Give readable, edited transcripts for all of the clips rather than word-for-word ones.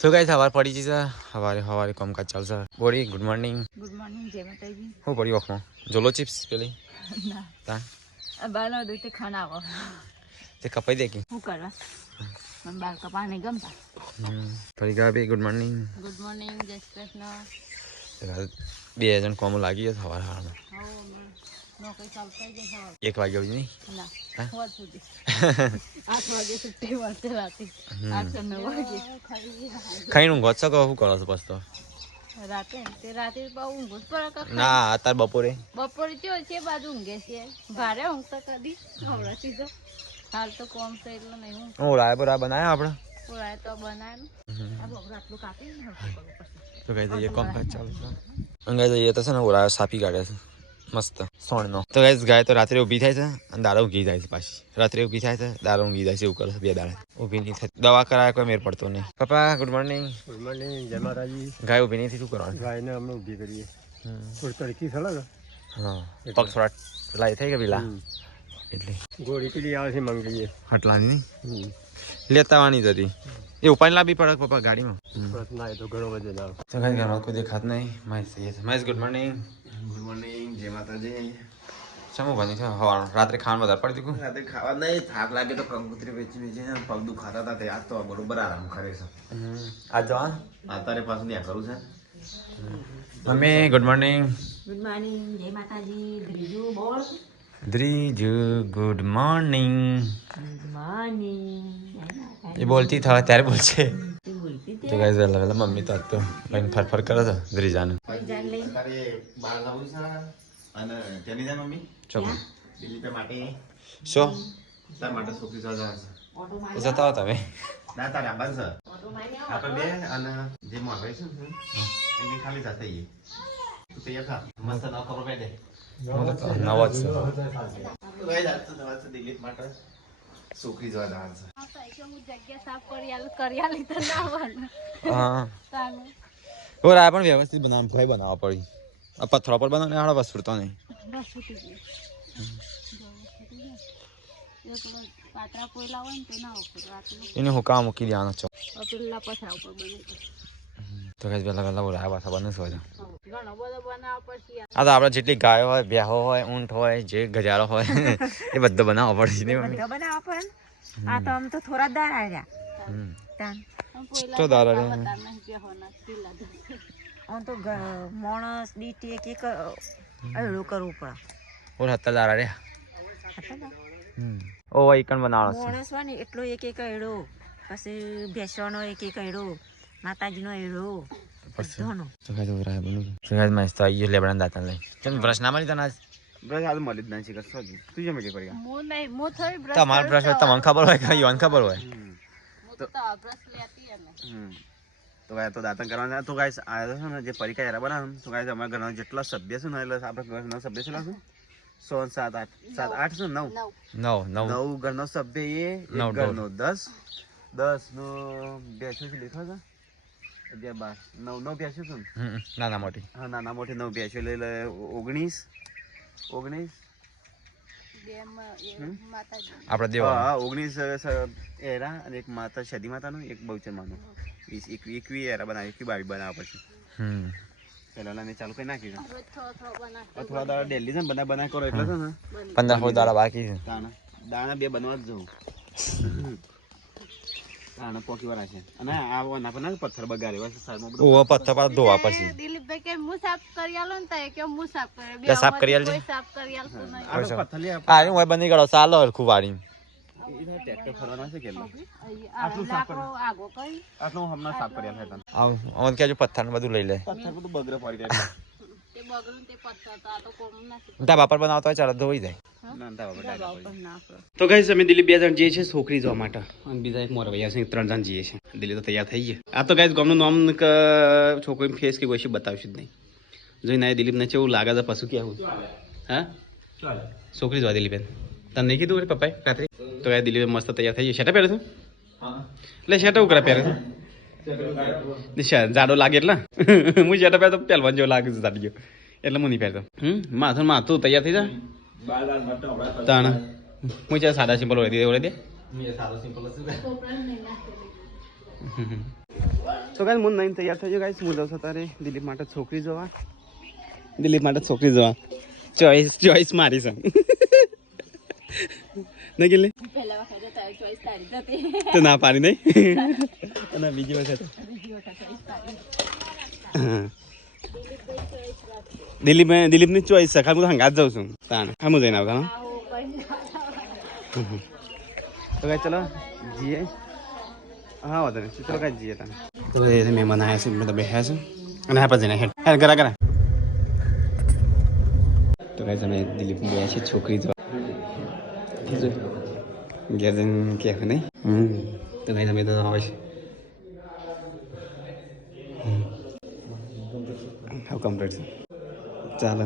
તો ગાઈસ સવાર પડી જશે હવારે કામકાજ ચાલશે બોડી ગુડ મોર્નિંગ જય માતાજી હું પડી ઓખમાં જોલો ચિપ્સ પેલી ના તા બાલો દૂધ ખાનાવો તે કપાઈ દે કે શું કરવા મને બાલ કપા નહીં ગમતા ફરી ગાબી ગુડ મોર્નિંગ જય શ્રી કૃષ્ણ બે જણ કોમ લાગી ગયા સવાર સવારમાં નોકરી ચાલતા જ 1 વાગ્યા સુધી નહીં ના હોત સુધી 8 વાગે છૂટી વાળતે રાતે 8 9 વાગે ખાઈને ઊંઘો છો કે શું કરો છો બસ તો રાતે બહુ ઊંઘ પર ના અત્યારે બપોરે ચો છે બાજુ ઊંઘે છે ભારે ઊંઘતા કદી હવડાથી તો હાલ તો કોમ છે એટલે નહીં ઊંઘ ઓળાય પર બનાયા આપણે ઓળાય તો બનાવ્યું આ બપોર આટલું કાપી ને તો કહી દઈએ કામકાજ ચાલુ છે અંગાઈ જઈએ તો છે ને ઓળાય સાપી કાઢે છે મસ્ત સોણનો તો ગાઈસ ગાય તો રાત્રે ઊભી થાય છે અને દાડા ઊંઘી જાય છે પાછી રાત્રે ઊભી થાય છે દાડા ઊંઘી જાય છે એવું કરે છે 2 દાડા ઊભી નહીં થાય દવા કરાય કોઈ મેર પડતો નહીં પપ્પા ગુડ મોર્નિંગ જય માતાજી ગાય ઊભી નહીં થઈ શું કરવાનું ગાયને અમે ઊભી કરીએ થોડી તડકી સળગ હા પગ થોડા લાઈ થઈ ગયા પેલા એટલે ગોળી પેલી આવે છે મંગીએ હટલાની લેતાવાની જતી એ ઉપાય લાવી પડે પપ્પા ગાડીમાં ના એ તો ઘણો વજન આવે તો ગાય ઘરમાં કોઈ દેખાત નહીં મહેશ ગુડ મોર્નિંગ જય માતાજી સમૂહ બની છે હવા રાત્રે ખાવાનું વધારે પડી દીધું રાત્રે ખાવા નહીં થાક લાગે તો કંકુતરી વેચી પગ દુખાતા હતા તે આજ તો બરોબર આરામ કરે છે આજ જવા અત્યારે પાછું ત્યાં કરું છે મમ્મી ગુડ મોર્નિંગ જય માતાજી દ્રીજુ બોલ દ્રીજુ ગુડ મોર્નિંગ એ બોલતી થવા ત્યારે બોલશે તો ગાઈસ વેલા મમ્મી તો તો લઈને ફરફર કરે છે દ્રીજાને અને તેની જાય મમ્મી ચોકો દિલ્હી પે માટે શો તાર માટે છોકરી જવા છે જતા હો તમે ના તારે આબાન છે આપણે બે અને જે મોરવાઈ છે એની ખાલી જતા આવીએ તું તૈયાર થા મસ્ત નવ ખબર પડી દે નવ જ છે ગાઈસ આજ તો જવા છે દિલ્હી માટે છોકરી જવા જવાનું છે જગ્યા સાફ કરી તો ના આવવાનું હા ઓર આ પણ વ્યવસ્થિત બનાવવા પડી આ પથ્થરો પર બનાવને હાડા બસ ફૂટતો નહીં બસ ફૂટી ગયું પાતરા કોયલા હોય ને તો ના ઉપર એને હુકા મૂકી દેવાનો છો પેલા પથરા ઉપર બને તો કઈ પેલા બોલાયા પાછા બને છો ઘણો બધો બનાવવા પડશે આ તો આપણે જેટલી ગાયો હોય ભેહો હોય ઊંટ હોય જે ગજારો હોય એ બધું બનાવવા પડશે ને મમ્મી બનાવવા પણ આ તો આમ તો થોડા દાર આવ્યા તો દારા રે આમ તો માણસ દીઠ એક અડું કરવું પડે ઓર હત્તા દારા રે ઓ વઈ કણ બનાવવાનો છે માણસ હોય ને એટલો એક એડો પછી ભેંસવાનો એક એડો માતાજીનો એડો બધાનો તો કઈ તો રાય બનું તો કઈ મસ્ત આઈ લેબડા દાતા લઈ તમે બ્રશ ના મળી તને આજ બ્રશ આજ મળી જ નથી કસો તું જે મળી પડી મો નહીં મો થઈ બ્રશ તમાર બ્રશ તમને ખબર હોય કે યોન ખબર હોય તો બ્રશ લેતી ને તો ગાય તો દાંતન કરવાના તો ગાઈસ આ છે ને જે પરીકા યાર બનાવ તો ગાઈસ અમારા ઘરના જેટલા સભ્ય છે ને એટલે આપણે ઘરના સભ્ય છે લાગુ 100 7 8 છે 9 ઘરનો સભ્ય એ એક ઘરનો 10 નો બેસો છે લીધો છે 11 12 9 બેસો છે નાના મોટી હા નાના મોટી 9 બેસો લઈ લે 19 આપડે દેવા હા 19 એરા અને એક માતા સદી માતાનું એક બહુચર માનું 21 એરા બનાવી 22 બનાવવા પછી પેલા ને ચાલુ કરી નાખી થોડા દાડા ડેલી છે ને બના કરો એટલે છે ને 15 દાડા બાકી છે દાણા બે બનવા જ જવું દાણા પોકી વાળા છે અને આ ના પણ પથ્થર બગાડ્યો છે સાઈડમાં બધું ઓ પથ્થર પર ધોવા પછી દિલીપભાઈ કે હું સાફ કરી આલો ને તો કે હું સાફ કરે બે સાફ કરી આલ કોઈ સાફ કરી આલતું નહીં આ પથ્થર લે આ હું બની ગયો ચાલો હરખું વાળી ટ્રેક્ટર ફરવાના છે કે આટલું સાફ કરો આગો કઈ આટલું હમણાં સાફ કરી આલ હતા આવ ઓન કે જો પથ્થર ને બધું લઈ લે પથ્થર બધું બગડે પડી જાય તે બગડું તે પથ્થર તો આ તો કોમ નથી તા બાપર બનાવતો હોય ચાલ ધોઈ જાય ના તા બાપર ના તો ગાઈસ અમે દિલ્હી 2 જણ જઈએ છે છોકરી જોવા માટે અને બીજા એક મોરવૈયા છે 3 જણ જઈએ છે દિલ્હી તો તૈયાર થઈ ગયા આ તો ગાઈસ ગામનું નામ છોકરી ફેસ કે કોઈ બતાવશું જ નહીં જોઈને આ દિલીપને કેવું લાગે છે પશુ કેવું હા છોકરી જોવા દિલીપેન તને નહીં કીધું પપ્પાએ રાત્રે તો આ દિલીપ મસ્ત તૈયાર થઈ ગયો શેટા પહેરે છે એટલે શેટા ઉકરા પહેરે છે જાડો લાગે એટલે હું શેટા પહેરતો પહેલવાન જેવો લાગે છે જાડી ગયો એટલે હું નહીં પહેરતો માથું તૈયાર થઈ જા તાણ હું સાદા સિમ્પલ હોય દે સાદો સિમ્પલ તો ગાઈસ હું નહીં તૈયાર થઈ ગયો ગાઈસ. હું જાઉં છું તારે દિલીપ માટે છોકરી જોવા. દિલીપ માટે છોકરી જોવા ચોઈસ મારી છે ના કે તો ના પાડી નહીં અને બીજી વખત દિલીપની ચોઈસ છે. હું તો હંગાત જાઉં છું તાણે હું જઈને આવતા. તો કાંઈ ચલો જઈએ. હા વાંધો નહીં ચલો કાંઈ જઈએ તમે. તો મહેમાન આવ્યા છે બધા બેઠ્યા છે અને હા પછી હેડ કરા કરા. તો કાંઈ તમે દિલીપ ગયા છે છોકરી જોવા ઘેર જઈને કહેવું નહીં. તો કાંઈ તમે તો આવે છે હા કમ્પ્લીટ છે ચાલો.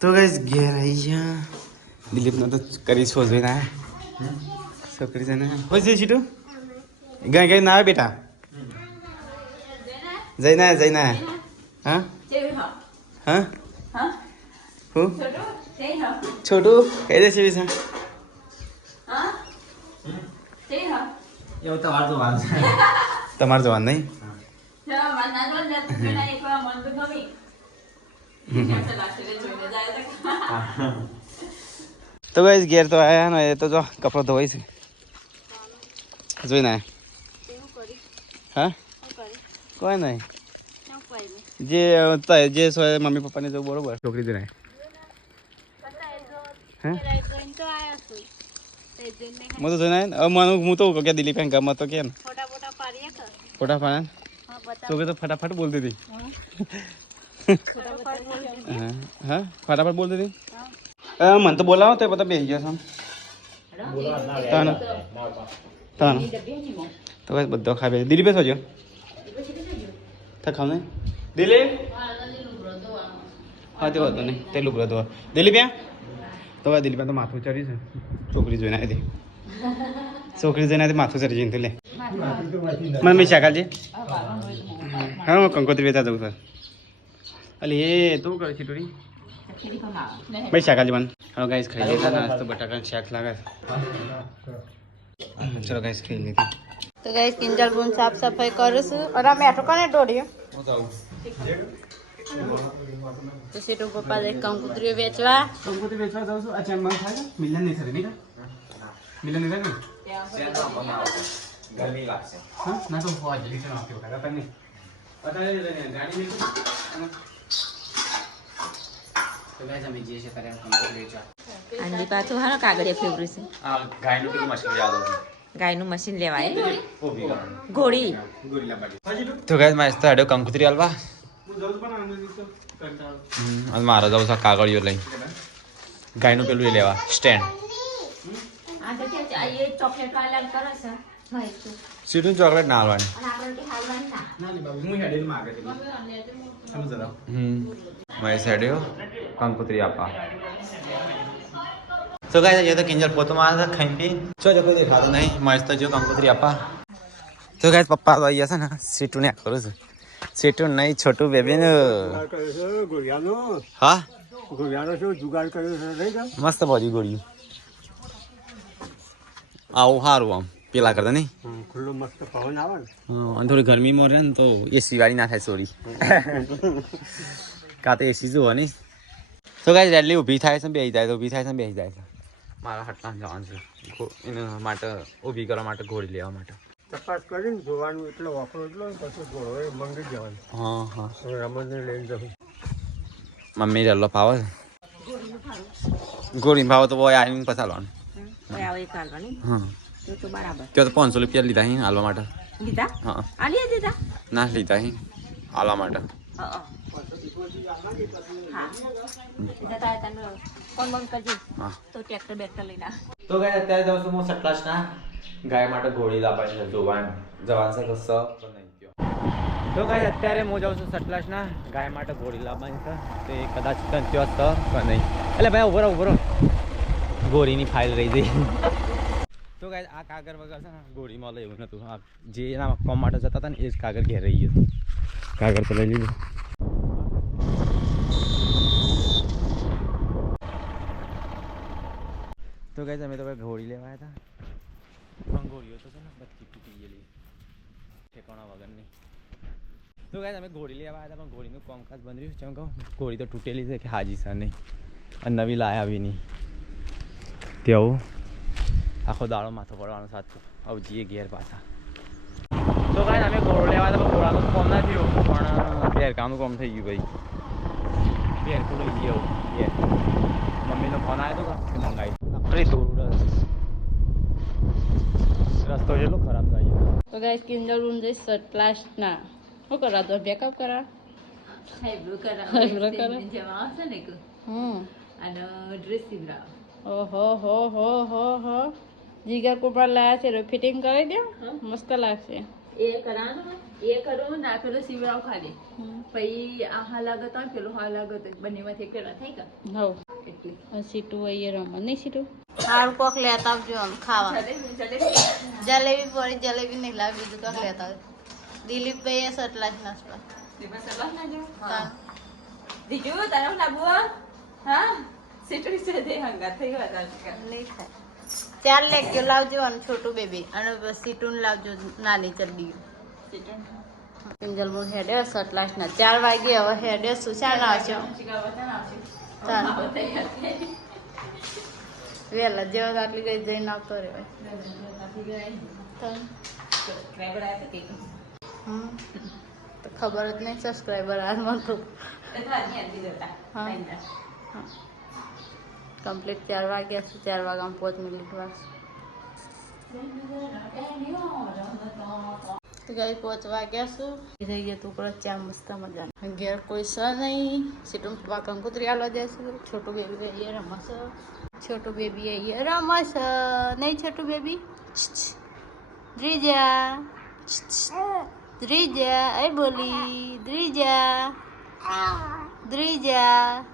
તો ગાઈસ ઘેર આવી ગયા. દિલીપનો તો કરી છો જોઈને છોકરી છે ને હોય છે સીટું ગાય ગાય ના આવે બેટા જઈને હા હા હું છોટું કઈ દે છે તમારે જવાનું નહીં. તો ગાઈસ ઘેર તો આયા ને એ તો જો કપડો ધોવાય છે જોઈને હા કોઈ નહીં જે મમ્મી પપ્પાને જવું બરોબર છોકરી જોઈને હું તો જોઈને હું તો કે દિલીપ ગમત તો કે ને ફોટા પાડે છોકરી તો ફટાફટ બોલતી હતી. હા ફટાફટ બોલતી હતી. મને તો બોલાવો તો બધા બેસી ગયા તો બધો ખાઈ દિલીપ બેસો ખાવ નહીં દિલીપ હા તે વાંધો નહીં તે લુગડો ધોવા દિલીપ તો દિલીપ તો માથું ચડી છે છોકરી જોઈને આવી હતી. છોકરી જોઈને આવી માથું ચડી જઈને લે મને મેં શાકાલજી હા હું કંકોત્રી વેચા જવું સર અલી એ તું કરે છે ટોરી ભાઈ શાકાલજી મને હવે ગાઈસ ખાઈ લીધા નાસ્તો બટાકાનું શાક લાગે ચલો ગાઈસ ખાઈ લીધી. તો ગાઈસ કિંજલ બૂન સાફ સફાઈ કરું છું અને મેઠો કોને દોડ્યો તો સીટુ પપ્પા દે કંકુતરીઓ વેચવા જાઉં છું. અચ્છા મન થાય મિલન નહીં થશે નહીં મિલન નહીં થાય ગરમી લાગશે હા ના તો હોવા જલ્દી છે આપકે બતા પણ નહીં અત્યારે ગાડી લેજો તો ગાઈસ અમે જે છે કરે કંકુતરી વેચવા. આંધી પાછું હારો કાગળિયા ફેવરું છે. આ ગાયનું પેલું મશીન યાદ આવશે. ગાયનું મશીન લેવાય ઊભી કરવાનું. ઘોડી ગોરી લાંબાડી. તો ગાઈસ મારે તો હેડો કંકુતરી હાલવા અને મારે જવું છે કાગળિયો લઈ ગાયનું પેલું એ લેવા સ્ટેન્ડ. ચોકલેટ વાળા કરે છે સીધું ચોકલેટ ના હાલવાની. મહેશ હેડ્યો કંકુતરી આપવા. તો ગાઈસ ये तो किंजल पोतो मारा था खाई पी जो देखो दिखातो नहीं मस्त जो कंकूतरी आपा. तो गाइस पप्पा तो आइया ना सीटू ने करो से सीटू नहीं छोटू बेबी ने ગોળિયાનો हाँ ગોળિયાનો શું જુગાડ કર્યો છે નહીં કા मस्त भाजी गोड़ी आओ हारू आम पेला करता नहीं ખુલ્લો મસ્ત પવન આવે ને અને થોડી ગરમી માં રહે ને તો એસી વાળી ના થાય સોરી કા તો એસી જો નહીં. તો ગાઈસ રેલી ઊભી થાય છે બેસી જાય તો ઊભી થાય છે બેસી જાય છે. મારા હટલા જવાનું છે એના માટે ઊભી કરવા માટે ઘોડી લેવા માટે તપાસ કરીને જોવાનું એટલો વાપરો એટલો પછી ઘોડો મંગી જવાનું. હા હા રમણને લઈને જવું. મમ્મી રેલો ભાવે છે ઘોડી ભાવ તો બોય આવીને પચાલવાનું. આવે એક હાલવાની હા તો બરાબર. તો 500 રૂપિયા લીધા અહીં હાલવા માટે. લીધા હા આલી દીધા ના લીધા અહીં હાલવા માટે. હા જતા તને કોણ બંધ કરજો હા તો ટ્રેક્ટર બેક્ટર લઈને આવ. તો ગાય અત્યારે જાઉં છું હું સટલાસના ગાય માટે ઘોડી લાવવાની છે જોવાનું જવાનું છે તો સ પણ નહીં ગયો. તો ગાય અત્યારે હું જાઉં છું સટલાસના ગાય માટે ઘોડી લાવવાની છે તે કદાચ ત્યાં તો પણ નહીં એટલે ભાઈ ઉભો રહો ઘોડીની ફાઇલ રહી ગઈ. તો ગાય આ કાગળ વગર છે ને ઘોડીમાં લઈ એવું નતું આ જે એના કોમ માટે જતા હતા ને એ જ કાગળ ઘેર રહી ગયું કાગળ તો લઈ લીધું. તો ગાઈસ અમે તો ઘોડી લેવા હતા પણ ઘોડીઓ તો છે ને બધી તૂટી ગયેલી ઠેકાણા વગરની. તો ગાઈસ અમે ઘોડી લેવા હતા પણ ઘોડીનું કામકાજ બંધ રહ્યું. ચમ કહું ઘોડી તો તૂટેલી છે કે હાજી સર નહીં અને નવી લાયા આવી નહીં તેવું આખો દાડો માથો પડવાનો સાચું. હવે જઈએ ઘેર પાછા. તો ગાઈસ અમે ઘોડો લેવા હતા પણ ઘોડાનું કામ ના થયું પણ ઘેરકામનું કામ થઈ ગયું ભાઈ. ઘેર તો લઈ ગયો ઘેર મમ્મીનો ફોન આવ્યો હતો કે મંગાવી આપણે થોડું રસ્તો જેટલો ખરાબ થાય. તો ગાઈસ કિંજલ રૂમ જઈ શર્ટ પ્લાસ્ટના શું કરા તો બેકઅપ કરા આઈબ્રો કરાવ આઈબ્રો કરાવ. જેમાં આવશે ને કે અને ડ્રેસ સીવડાવ. ઓહો હો જીગર કુપર લાયા છે ફિટિંગ કરી દે મસ્ત લાગશે. એ કરાવવાનું એ કરું ના પેલો સીવડાવ ખાલી પછી આ હા લાગત હોય પેલો હા લાગત બંનેમાંથી એક પેલા થઈ ગયા હવ એટલે સીટું અહીંયા રમવા નહીં સીટું સારું કોક લેતા આવજો આમ ખાવા. જલેબી પડી જલેબી નહીં લાવ બીજું કોક લેતા આવજો. દિલીપભાઈ એ સટલા જ નાસ્તો દીજુ તારો લાગુ હા સીટું છે તે હંગાત થઈ ગયા નહીં થાય. 4 લેગ્યો લાવજો અને છોટું બેબી અને સીટું લાવજો નાની ચડ્ડી. કિંજલ બોલ હેડે સટલાસ ના 4 વાગે હવે હેડે સુશાન આવશે વેલા જેવા આટલી ગઈ જઈને આવતો રહેવાય. તો ખબર જ નહીં સબસ્ક્રાઈબર હાલમાં તો કમ્પ્લીટ 4 વાગ્યા છે. 4 વાગ્યામાં 5 મિનિટ વાગશે. તો ગઈ 5 વાગ્યા છું થઈ ગયા ટુકડો ચા મસ્ત મજાનો. ઘેર કોઈ છે નહીં. સીટું કંકુતરી આલવા જાય છે. છોટું બેબી અહીંયા રમશે. છોટું બેબી અહીંયા રમશે નહીં. છોટું બેબી દ્રીજા દ્રીજા એ બોલી દ્રીજા દ્રીજા.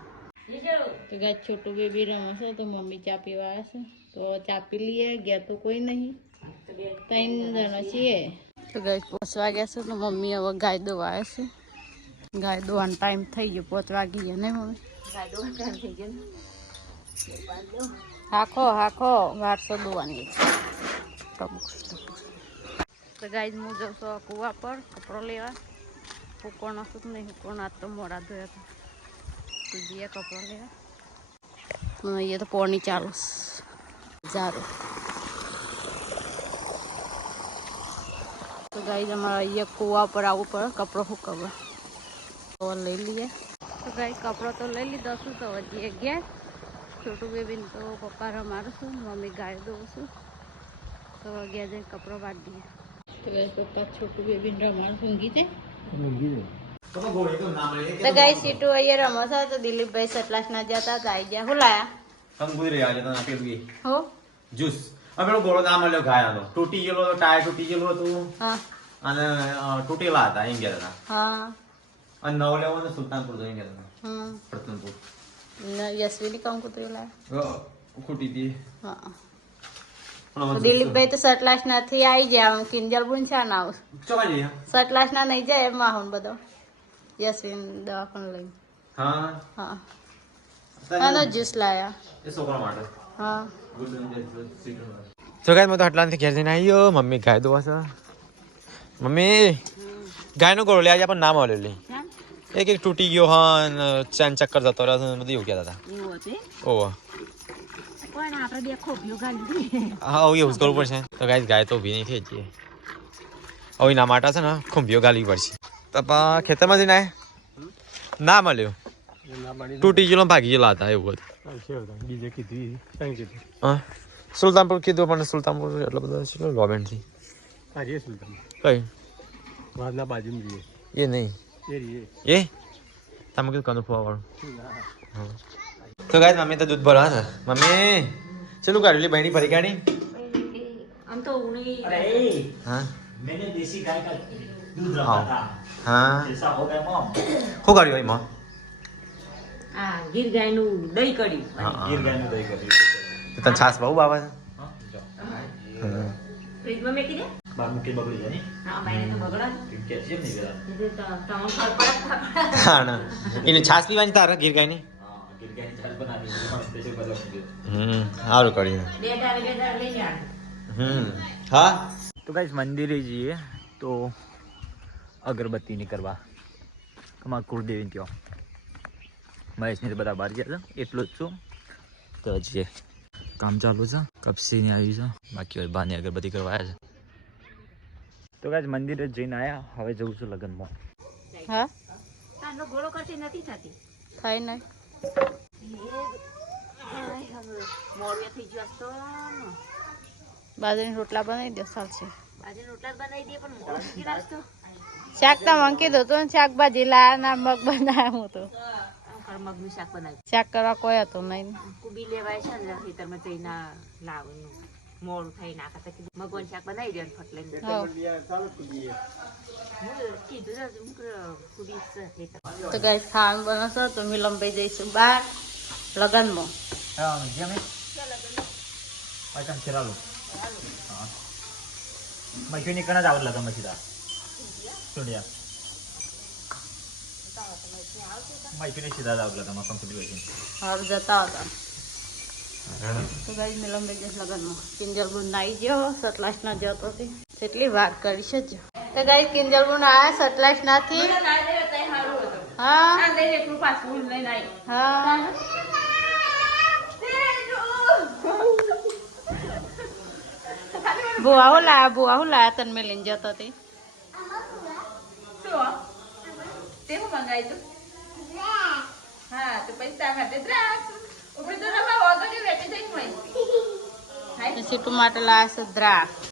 તો ગાય છોટું બેબી રમશે તો મમ્મી ચા પીવા આવશે તો ચા પી લઈએ. ગયા તો કોઈ નહીં 3 જણા છીએ. તો ગાય 5 વાગ્યા છે તો મમ્મી હવે ગાય દોવા આવે છે. ગાય દોવાનો ટાઈમ થઈ ગયો 5 વાગી ગયા ને મમ્મી ગાડો ટાઈમ થઈ ગયો હાખો હાખો 1200 દોવાની છે. તો ગાય હું જાઉં છું કુવા પર કપડો લેવા. હુકોણ હતું નહીં હુકોણ આજ તો મોડા ધોયા હતા તો જઈએ કપડો લેવા. અહીંયા તો પોણી ચાલુ જારું. તો ગાય અમારે અહીંયા કુવા પર આવવું પડે કપડો સુકવવા તો લઈ લઈએ. તો ગાય કપડો તો લઈ લીધો છું તો હજી ગયા. છોટું બેબીને તો પપ્પા રમાડું છું મમ્મી ગાય દઉં છું તો ગયા જઈને કપડો વાળી દઈએ. તો ગાય પપ્પા છોટું બેબીને રમાડું ઊંઘી છે. તો ગાય સીટું અહીંયા રમશે તો દિલીપભાઈ સટલાસ ના જતા તો આવી ગયા. શું લાયા કંકુતરી આજે તો આપી દઈએ હો જ્યુસ. અમે પેલો ગોળો ના મળ્યો ઘાય હતો તૂટી ગયેલો હતો ટાયર તૂટી ગયેલું હતું હા અને તૂટેલા હતા એમ ગયા હતા. હા અને નવ લેવો ને સુલતાનપુર જઈ ગયા હતા. હમ પ્રતનપુર યશવીની કંકુતરી લાયા. ખૂટી હતી. હા તો દિલીપભાઈ તો સટલાસ નાથી આવી જાય. આમ કિંજલ બુન છે ના આવું ચોકા જઈએ. સટલાસ ના નહીં જાય એમાં હું બધો યશવીન દવાખાને લઈને. હા હા આનો જ્યુસ લાયા. એ છોકરા માટે. હા તો ગાય મેં તો આટલાથી ઘેર જઈને આવ્યો. મમ્મી ગાય દોવા છે. મમ્મી ગાયનો ગોળો લે આજે પણ ના મળ્યો લે. એક તૂટી ગયો હા ચેન ચક્કર જતો રહ્યો બધું એવું કહેતા હતા. એવું હતું ઓહો પણ આપણે બે ખોભીઓ ગાલી હા એવું જ કરવું પડશે. તો ગાય તો ઊભી નહીં થઈ જઈએ. હવે એના માટે છે ને ખુંભીઓ ગાલવી પડશે. તપા ખેતરમાં જઈને ના મળ્યો તૂટી ગયેલો ભાગી ગયેલા હતા એવું હતું. બીજે કીધું કીધું હા સુલતાનપુર કીધું પણ સુલતાનપુર એટલો બધો છે ગવર્મેન્ટથી આ સુલતાન કઈ વાદના બાજુ જઈએ એ નહીં એ રીએ એ તમે કીધું કનું ફોવાવાળું. તો ગાય મમ્મી તો દૂધ ભરવા છે. મમ્મી ચેલું કાઢેલી બહેની ફરી કાઢી. આમ તો ઉણી હા मैंने देसी गाय का दूध रखा था હા ऐसा हो गया मॉम શું કાઢ્યું એમાં. આ ગીર ગાયનું દહીં કઢી गिर गए में दही कर दी તને છાસ બહુ ભાવે છે. ફ્રીજમાં મેકી દે. बार मुके बगड़ी है नहीं હા મારે તો બગડા कैल्शियम नहीं मिला એટલે તો તમામ ફળ પડે હા ના એને છાસ પીવાની તારે ગીર ગાયની. ગિરગાની ચાલ બનાવી મસ્ત છે બધા સારું કર્યું હા તો ગાઈસ મંદિરે જઈએ તો અગરબત્તી ની કરવા અમાર કુળદેવી ત્યાં મહેશને બધા બહાર ગયા છે એટલું જ છું તો જે કામ ચાલુ છે કપસી ને આવ્યું છે બાકી હવે બાને અગરબત્તી કરવા આવ્યા છે તો ગાઈસ મંદિરે જઈને આવ્યા હવે જઉં છું લગ્નમાં હા તાનો ગોળો કરતી નથી થતી થાય નહીં મોડું થઈ ગયો તો બાજરીના રોટલા બનાવી દો ચાલશે આજે રોટલા બનાવી દે પણ મોડું થઈ ગયું તો શાક તો મને કીધું હતું ને શાકભાજી લાયા ના મગ બનાવ્યા હું તો મગનું શાક બનાવ્યું શાક કરવા કોઈ હતું નહીં કુબી લેવાય છે ને ખેતરમાં જઈને લાવવાનું મોડું થઈ નાખા તો કીધું મગવાનું શાક બનાવી દે ફટલે કીધું કુબી તો ગાઈસ ખાવાનું બનાવશો તો મિલમભાઈ જઈશું બહાર લગ્નમાં મૈસુની કણા જ આવડ લગન પછી સુનિયા મૈસુની સીધા જ આવડ લગન કંપની હોય હાર જતા હતા તો ગાઈસ મિલમભાઈ જઈશ લગ્નમાં કિંજલબુન નાઈ ગયો સતલાસ ના જતો હતી કેટલી વાત કરી છે તો ગાઈસ કિંજલબુન આયા સતલાસ નાથી હા હા બુઆ હું લાયા તને મેં લઈને જતો હતી સીટુ માટે લાયા છે દ્રાક્ષ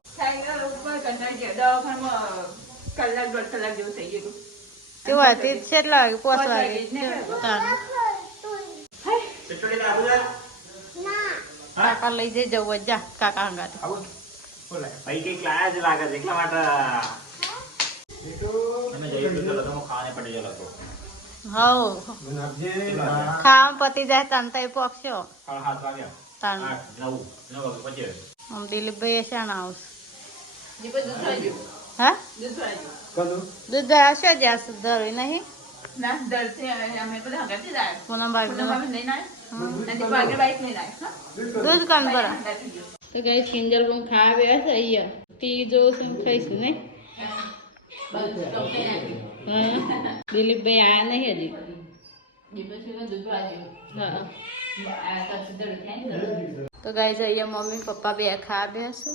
કેવા તે કેટલા વાગે 5 વાગે કાકા લઈ જઈ જવું જા કાકા હંગાતે ભાઈ કઈક લાયા છે લાગે છે એટલા માટે અમે જઈએ તો લગનમાં ખાવાને પડી જાય લગો હવ ખાવા પતી જાય તન તો પોક્ષો 7 વાગ્યા તન 9 વાગે પછી આમ દિલીપભાઈ શાણા આવશે હા દૂધ હશે જ્યાં સુધર નહીં પૂનમ ભાઈ દૂધ કામ બરા તો ગઈ કિંજલ પણ ખાવા બેસ અહીંયા ટીવી જોઉં છું ખાઈશ નહીં દિલીપભાઈ આયા નહીં હજી હા તો ગાઈસ અહીંયા મમ્મી પપ્પા બે ખાવા બેસે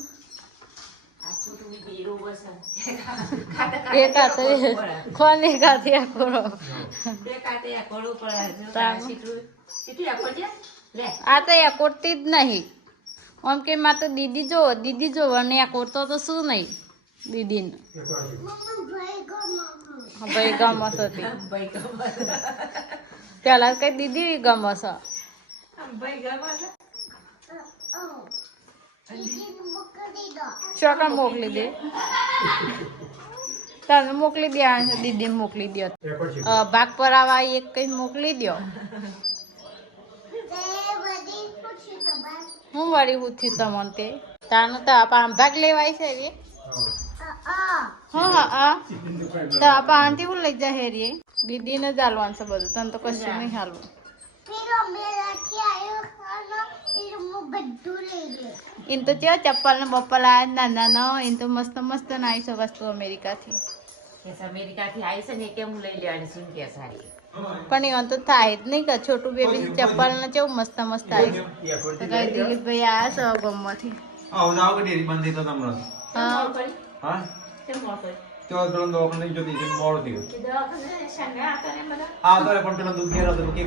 કોને કાતે કરો આ તો એકોડતી જ નહીં આમ કે માં તો દીદી જો અને એકોડતો તો શું નહીં દીદીને ભાઈ ગમસ હતી પેલા કઈ દીદી ગમસ ચોકા મોકલી દે તને મોકલી દે દીદી મોકલી દો ભાગ પર આવા એક કઈ મોકલી દો હું વળી ઉઠી તમને તે તાનું તો ભાગ લેવાય છે રે હા તો આંટી હું લઈ જાય રે દીદીને જ હાલવાનું છે બધું તને તો કશું નહીં હાલવું ઇન તો ચેવા ચપ્પલ ને બપ્પલ આયા નાના ઇન તો મસ્ત મસ્ત નાઈ છે વસ્તુ અમેરિકાથી આવી છે ને કેમ લઈ લેવાની શું કે સારી પણ એમાં તો થાય જ નહીં કે છોટું બેબી ચપ્પલ ને કેવું મસ્ત મસ્ત આવી તો કઈ દિલીપભાઈ આયા છે ગમમાંથી ડેરી બંધ થઈ તો તમને હા તો પેલો દવાખાને જોતી છે મોડો થયો હા તો પણ પેલો દૂધ ઘેર હતો કે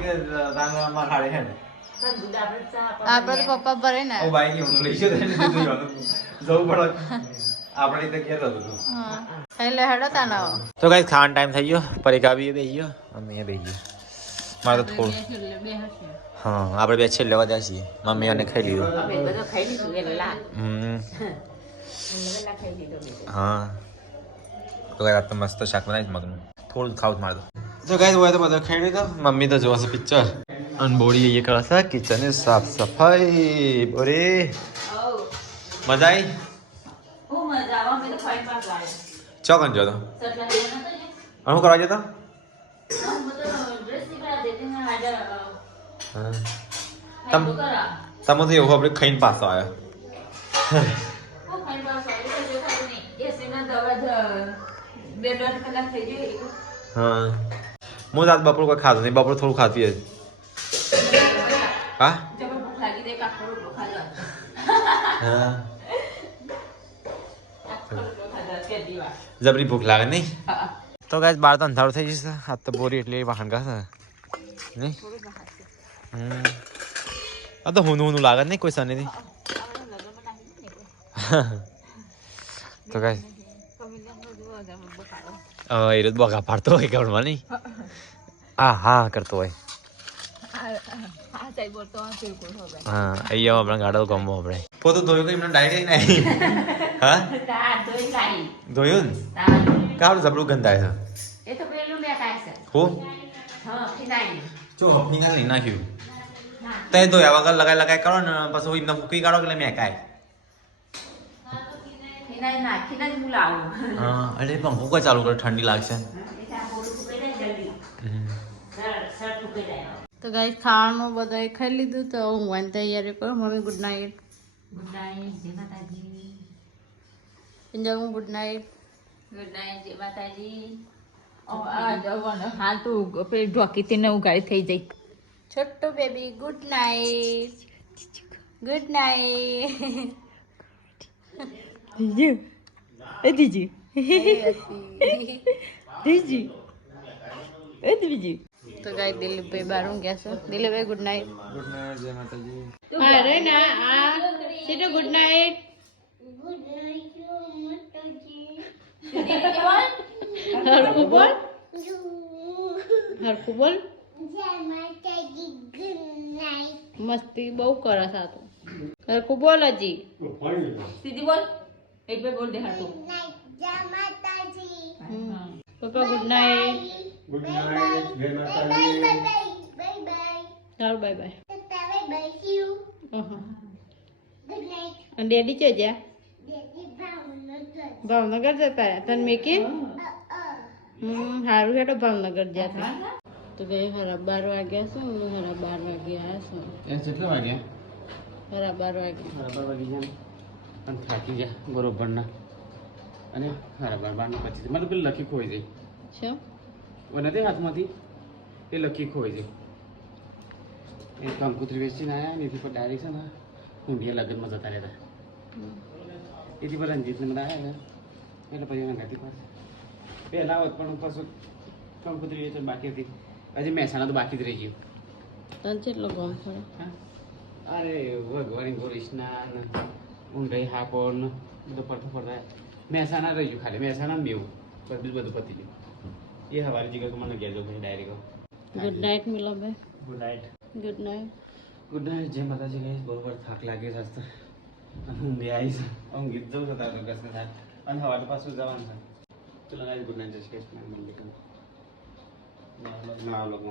રાંગમાં ખાડે છે ને આપડે તો પપ્પા ભરે ને ઓ બાઈક હું લઈ જતો ને જવું પડે આપણે તો ઘેર હતું હા એટલે હેડો તાનો તો ગાઈસ ખાવાનો ટાઈમ થઈ ગયો પરીકા બી બેહી ગયો અમે બેહી ગયો મારે તો થોડું હા આપણે બે છેલ્લે વધ્યા છીએ મમ્મી અને ખાઈ લીધું હા તો ગાઈસ તો મસ્ત શાક બનાવીશ મગનું થોડું ખાવું મારે તો ગાઈસ હોય તો બધો ખાઈ લીધો મમ્મી તો જોવા છે પિક્ચર અને બોડી એ કરે છે કિચન ની સાફ સફાઈ બોરે મજા આવી ચોકન જો તો શું કરવા જતો હા ફાયદો કરા તમે તો એવું આપણે ખાઈને પાછો આવ્યો હું ખાઈ પાસ આવી તો જો ખાતું નહીં એસીના દવા જ 2-3 કલાક થઈ જાય હા હું આજ બપોર કોઈ ખાધું નહીં બપોર થોડું ખાતી હતી હા જબર ભૂખ લાગી દે કાકરો રોટલો ખાધો હા કાકરો રોટલો ખાધો કેટલી વાર જબરી ભૂખ લાગે નહીં હા તો ગાઈસ બાર તો અંધારું થઈ જશે આ તો બોરી એટલે વાહન કાશે નહીં આ તો હું લાગે નહીં કોઈ સને નહીં તો ગાઈસ એ રોજ બગા પાડતો હોય ગવડમાં નહીં હા કરતો હોય હા સાહેબ બોલતો હા બિલકુલ હવે હા અહીંયા આપણે ગાડો ગમવો આપણે પોતું ધોયું કઈ મને ડાયરેક્ટ નહીં હા તા દોઈ લાઈ ધોયું ને તા કાળું જબરું ગંધાય છે એ તો પેલું લે કાય છે હો હા ફિનાઈ જો નિકાલ નહીં નાખ્યું તે ધોયા વગર લગાઈ કરો ને પછી એમને મૂકી કાઢો એટલે મેં કાય ફિનાઈ નાખીને જ બોલાવું હા અરે પંખો કોઈ ચાલુ કરે ઠંડી લાગશે તો ગાઈસ ખાવાનું બધા ખાઈ લીધું તો ઊંઘવાની તૈયારી કરો mummy good night good night જય માતાજી પિંજાવું ગુડ નાઇટ ગુડ નાઇટ જય માતાજી આ જવાનું હાલ તું પેલી ઢોકીથી ને ઉગાડી થઈ જાય છોટું baby good night good night દીજી એ દીજી દીજી એ દીજી તો ગાઈસ દિલીપભાઈ બહાર ઊંઘ્યા છે દિલીપભાઈ ગુડ નાઇટ ગુડ નાઇટ જય માતાજી અરે ના આ સીધું ગુડ નાઇટ હરખું બોલ હરખું બોલ મસ્તી બહુ કરે છે આ તો હરખું બોલ હજી સીધી બોલ એક બે બોલ દે હાટુ પપ્પા ગુડ નાઇટ ગુડ નાઇટ જય માતાજી ચાલો બાય બાય અને ડેડી છે જ્યાં ભાવનગર જતા રહ્યા તને મેકી સારું હેઠો ભાવનગર જતા તો ગઈ ખરા 12 વાગ્યા છે ને ખરા 12 વાગ્યા હશે એ કેટલા વાગ્યા ખરા 12 વાગ્યા બરાબર વાગી જાય અને થાકી જાય બરોબરના અને બરાબર 12:25 મતલબ પેલું લખી ખોઈ જાય છે ઓ નથી હાથમાંથી એ લખી ખોઈ જાય એ કંકુતરી વેચીને આવ્યા ને એથી પર ડાયરેક્ટ છે ને ઊંધિયા લગ્નમાં જતા રહેતા એથી પર રંજીતને બધા આવ્યા એટલે પછી એના ઘાતી પાસે પહેલાં આવત પણ પાછું કંકુતરી વેચન બાકી હતી હજી મહેસાણા તો બાકી જ રહી ગયું તને કેટલો ગમ પડે હા અરે ભગવાન ગોરીશના ઊંઘાઈ હાકોર ને બધું પડતો પડતા મહેસાણા રહી ગયું ખાલી મહેસાણા મેવું બીજું બધું પતી ગયું એ હવારે જીગર તો મને ગેજો પછી ડાયરેક્ટ ગુડ નાઇટ મિલાભાઈ good night good night good night જય માતાજી ગઈ બરોબર થાક લાગે છે આજ ઊંઘી આવીશ હું ગીત જવું છું તારો ગસને થાય અને હવારે પાછું જવાનું છે ચલો ગાઈસ ગુડ નાઇટ જય શ્રી કૃષ્ણ મંદિર ના લોકો